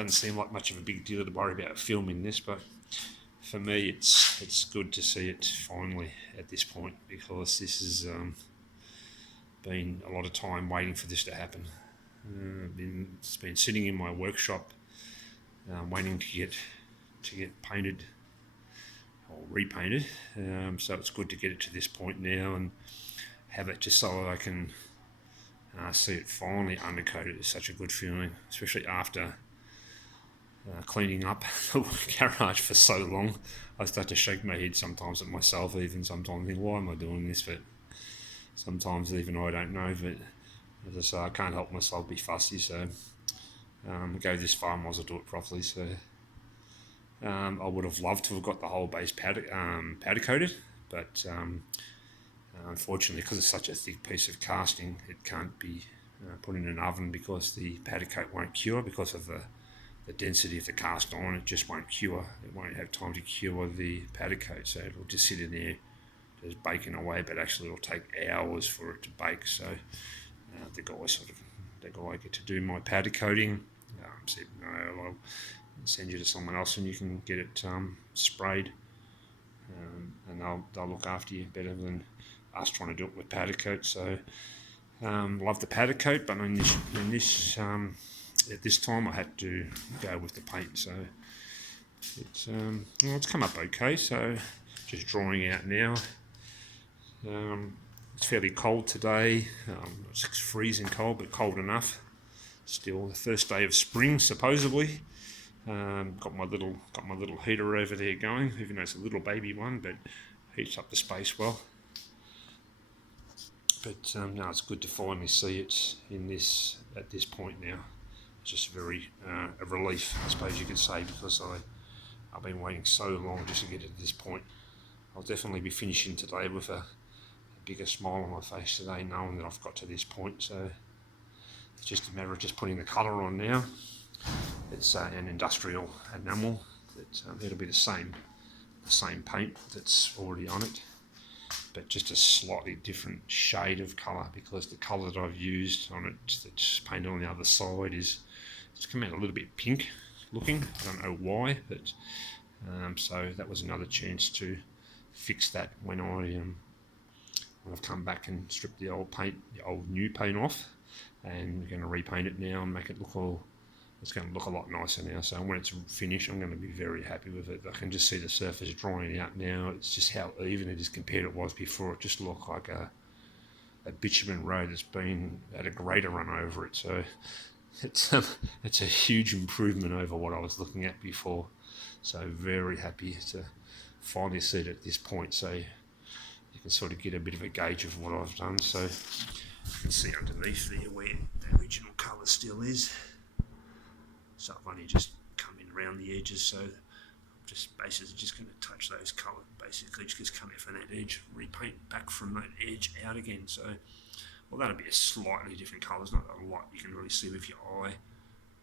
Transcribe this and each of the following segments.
Doesn't seem like much of a big deal to worry about filming this, but for me it's good to see it finally at this point, because this has been a lot of time waiting for this to happen. It's been sitting in my workshop waiting to get painted or repainted, so it's good to get it to this point now and have it just so that I can see it finally undercoated. Is such a good feeling, especially after cleaning up the garage for so long. I start to shake my head sometimes at myself, even sometimes think, why am I doing this? But sometimes even I don't know. But as I say, I can't help myself be fussy, so go this far, I might as well do it properly. So I would have loved to have got the whole base powder coated, but unfortunately, because it's such a thick piece of casting, it can't be put in an oven because the powder coat won't cure because of the density of the cast iron. It just won't cure. It won't have time to cure the powder coat, so it'll just sit in there just baking away, but actually it'll take hours for it to bake. So the guy I get to do my powder coating said, no, I'll send you to someone else and you can get it sprayed, and they'll look after you better than us trying to do it with powder coat. So love the powder coat, but at this time I had to go with the paint, so it's come up okay. So just drawing out now. It's fairly cold today. It's freezing cold, but cold enough. Still the first day of spring, supposedly. Got my little heater over there going, even though it's a little baby one, but heats up the space well. But no, it's good to finally see it at this point now. It's just very a relief, I suppose you could say, because I've been waiting so long just to get it to this point. I'll definitely be finishing today with a bigger smile on my face today, knowing that I've got to this point. So it's just a matter of just putting the colour on now. It's an industrial enamel. It'll be the same paint that's already on it, but just a slightly different shade of colour, because the colour that I've used on it that's painted on the other side it's come out a little bit pink looking. I don't know why, but so that was another chance to fix that when I've come back and stripped the old new paint off, and we're going to repaint it now and make it look it's going to look a lot nicer now. So when it's finished, I'm going to be very happy with it. I can just see the surface drying out now. It's just how even it is compared to what it was before. It just looked like a bitumen road that's been had a grader run over it. So it's a huge improvement over what I was looking at before. So very happy to finally see it at this point. So you can sort of get a bit of a gauge of what I've done. So you can see underneath there where the original colour still is. So I've only just come in around the edges, so I'm just basically just going to touch those colours, basically just come in from that edge, repaint back from that edge out again. So, well, that'll be a slightly different colour. It's not a lot you can really see with your eye,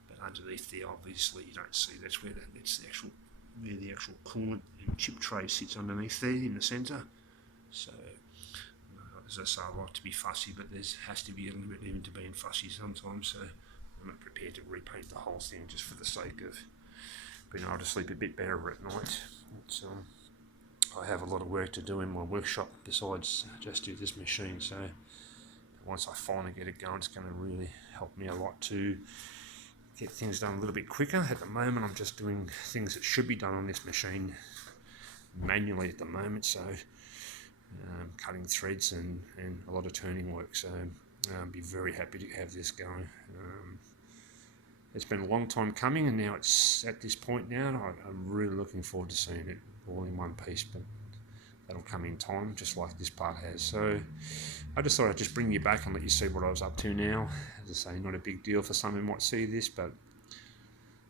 but underneath there, obviously you don't see. That's where the actual coolant and chip tray sits underneath there in the centre. So, as I say, I like to be fussy, but there has to be a limit even to being fussy sometimes. So I'm not prepared to repaint the whole thing just for the sake of being able to sleep a bit better at night. I have a lot of work to do in my workshop besides just do this machine, so once I finally get it going, it's going to really help me a lot to get things done a little bit quicker. At the moment, I'm just doing things that should be done on this machine manually at the moment, so cutting threads and a lot of turning work. So I'll be very happy to have this going. It's been a long time coming, and now it's at this point now. I'm really looking forward to seeing it all in one piece, but that'll come in time, just like this part has. So I just thought I'd just bring you back and let you see what I was up to now. As I say, not a big deal for some who might see this, but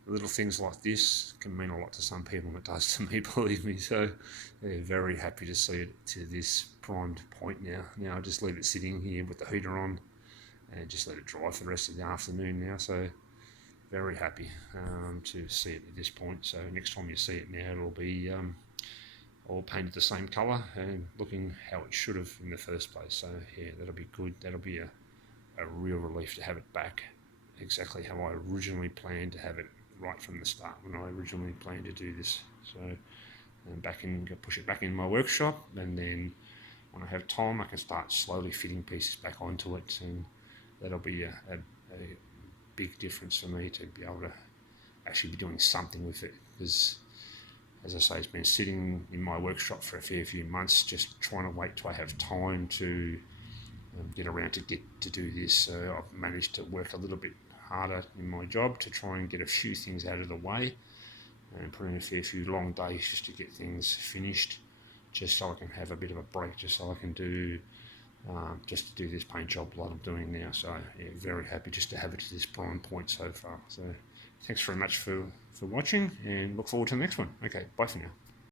little things like this can mean a lot to some people, and it does to me, believe me. So yeah, very happy to see it to this primed point now. Now I'll just leave it sitting here with the heater on and just let it dry for the rest of the afternoon now. So very happy to see it at this point. So next time you see it now, it'll be all painted the same colour and looking how it should have in the first place. So yeah, that'll be good. That'll be a real relief to have it back exactly how I originally planned to have it right from the start when I originally planned to do this. So push it back in my workshop, and then when I have time I can start slowly fitting pieces back onto it, and that'll be a big difference for me to be able to actually be doing something with it, because as I say, it's been sitting in my workshop for a fair few months, just trying to wait till I have time to get around to do this. So I've managed to work a little bit harder in my job to try and get a few things out of the way, and put in a fair few long days just to get things finished, just so I can have a bit of a break, just so I can do just to do this paint job that I'm doing now. So yeah, very happy just to have it to this prime point so far. So thanks very much for watching, and look forward to the next one. Okay, bye for now.